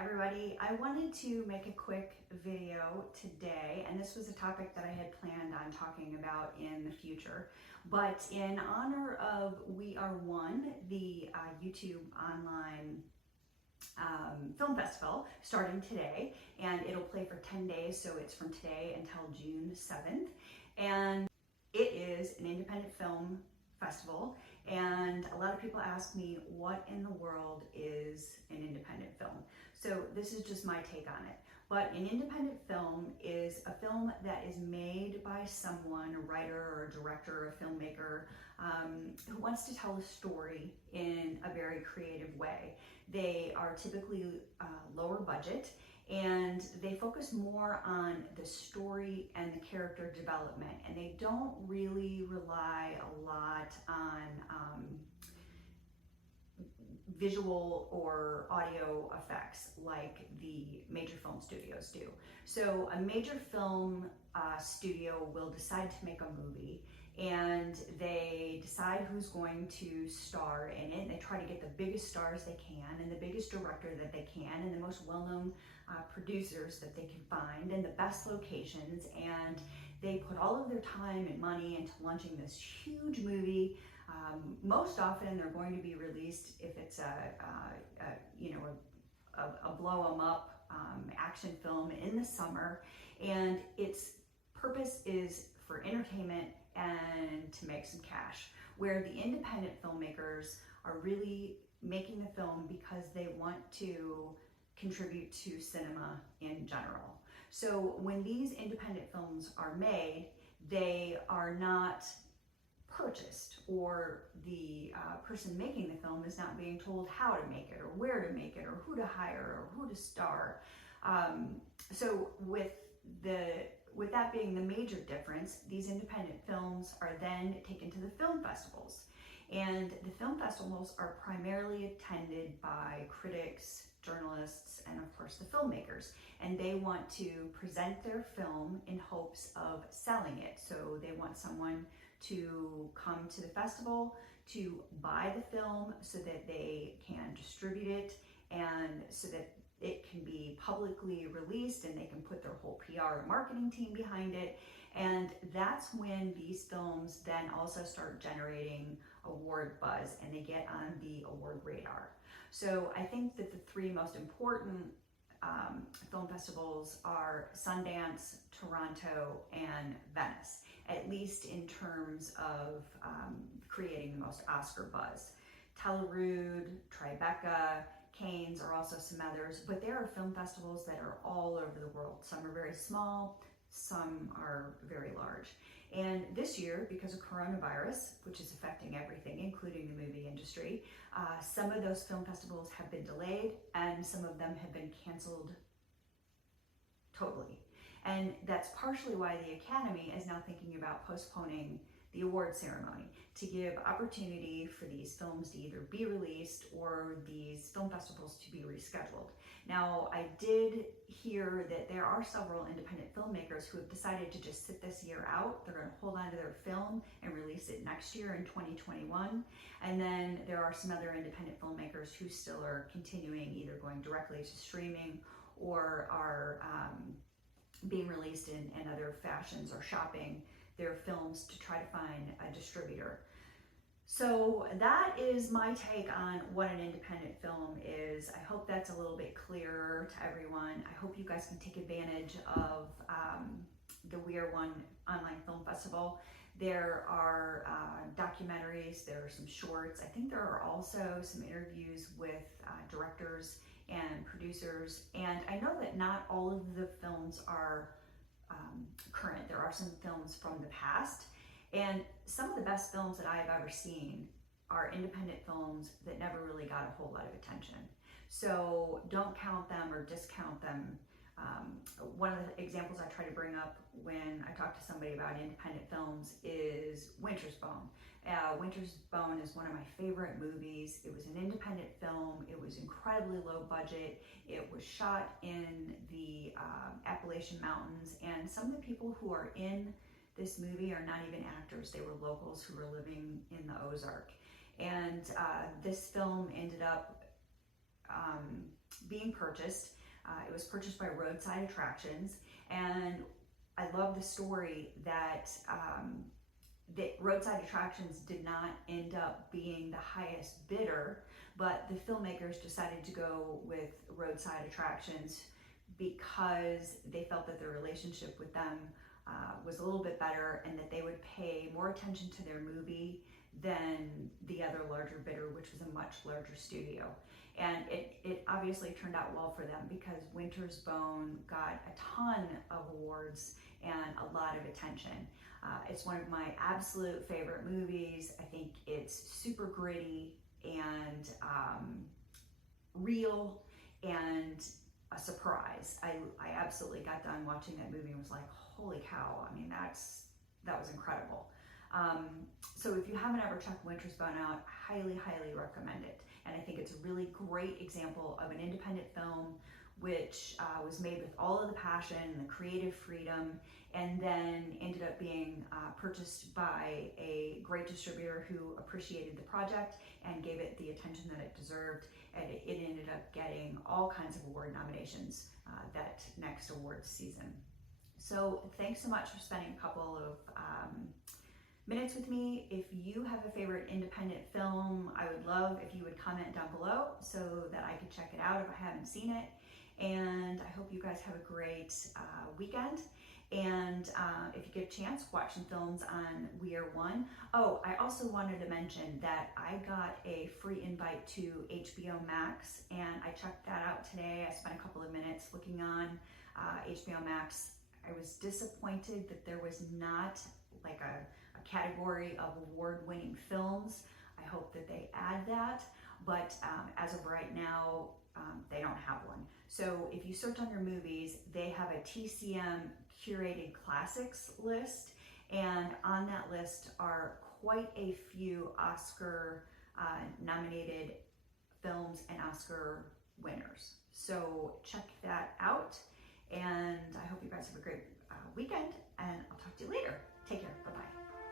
everybody. I wanted to make a quick video today, and this was a topic that I had planned on talking about in the future. But in honor of We Are One, the YouTube online film festival starting today, and it'll play for 10 days, so it's from today until June 7th. And it is an independent film festival, and a lot of people ask me, what in the world is an independent film? So this is just my take on it. But an independent film is a film that is made by someone, a writer or a director, a filmmaker, who wants to tell a story in a very creative way. They are typically lower budget, and they focus more on the story and the character development, and they don't really rely a lot on visual or audio effects like the major film studios do. So a major film studio will decide to make a movie, and they decide who's going to star in it. They try to get the biggest stars they can, and the biggest director that they can, and the most well-known producers that they can find, and the best locations, and they put all of their time and money into launching this huge movie. Most often they're going to be released, if it's a blow 'em up action film, in the summer, and its purpose is for entertainment and to make some cash, where the independent filmmakers are really making the film because they want to contribute to cinema in general. So when these independent films are made, they are not purchased, or the person making the film is not being told how to make it, or where to make it, or who to hire, or who to star. So with that being the major difference, these independent films are then taken to the film festivals. And the film festivals are primarily attended by critics, journalists, and of course the filmmakers. And they want to present their film in hopes of selling it. So they want someone to come to the festival to buy the film so that they can distribute it, and so that it can be publicly released and they can put their whole PR and marketing team behind it. And that's when these films then also start generating award buzz and they get on the award radar. So I think that the three most important film festivals are Sundance, Toronto, and Venice, at least in terms of creating the most Oscar buzz. Telerude, Tribeca, Cannes are also some others, but there are film festivals that are all over the world. Some are very small, some are very large. And this year, because of coronavirus, which is affecting everything, including the movie industry, some of those film festivals have been delayed, and some of them have been canceled totally. And that's partially why the Academy is now thinking about postponing the award ceremony, to give opportunity for these films to either be released or these film festivals to be rescheduled. Now, I did hear that there are several independent filmmakers who have decided to just sit this year out. They're going to hold on to their film and release it next year in 2021. And then there are some other independent filmmakers who still are continuing, either going directly to streaming or are being released in other fashions, or shopping their films to try to find a distributor. So that is my take on what an independent film is. I hope that's a little bit clearer to everyone. I hope you guys can take advantage of the We Are One online film festival. There are documentaries, there are some shorts. I think there are also some interviews with directors and producers. And I know that not all of the films are current. There are some films from the past, and some of the best films that I've ever seen are independent films that never really got a whole lot of attention. So don't count them or discount them. One of the examples I try to bring up when I talk to somebody about independent films is Winter's Bone. Winter's Bone is one of my favorite movies. It was an independent film. It was incredibly low budget. It was shot in the Appalachian Mountains, and some of the people who are in this movie are not even actors. They were locals who were living in the Ozark. And this film ended up being purchased. It was purchased by Roadside Attractions, and I love the story that Roadside Attractions did not end up being the highest bidder, but the filmmakers decided to go with Roadside Attractions because they felt that their relationship with them was a little bit better, and that they would pay more attention to their movie than the other larger bidder, which was a much larger studio. And it obviously turned out well for them, because Winter's Bone got a ton of awards and a lot of attention. It's one of my absolute favorite movies. I think it's super gritty and real and a surprise. I absolutely got done watching that movie and was like, holy cow, I mean, that was incredible. So if you haven't ever checked Winter's Bone out, highly, highly recommend it. And I think it's a really great example of an independent film which was made with all of the passion and the creative freedom, and then ended up being purchased by a great distributor who appreciated the project and gave it the attention that it deserved. And it ended up getting all kinds of award nominations that next awards season. So thanks so much for spending a couple of minutes with me. If you have a favorite independent film, I would love if you would comment down below so that I could check it out if I haven't seen it. And I hope you guys have a great weekend. And if you get a chance, watch some films on We Are One. Oh, I also wanted to mention that I got a free invite to HBO Max, and I checked that out today. I spent a couple of minutes looking on HBO Max. I was disappointed that there was not like a category of award-winning films. I hope that they add that, but as of right now, they don't have one. So if you search under movies, they have a TCM curated classics list, and on that list are quite a few Oscar nominated films and Oscar winners. So check that out, and I hope you guys have a great weekend, and I'll talk to you later. Take care. Bye-bye.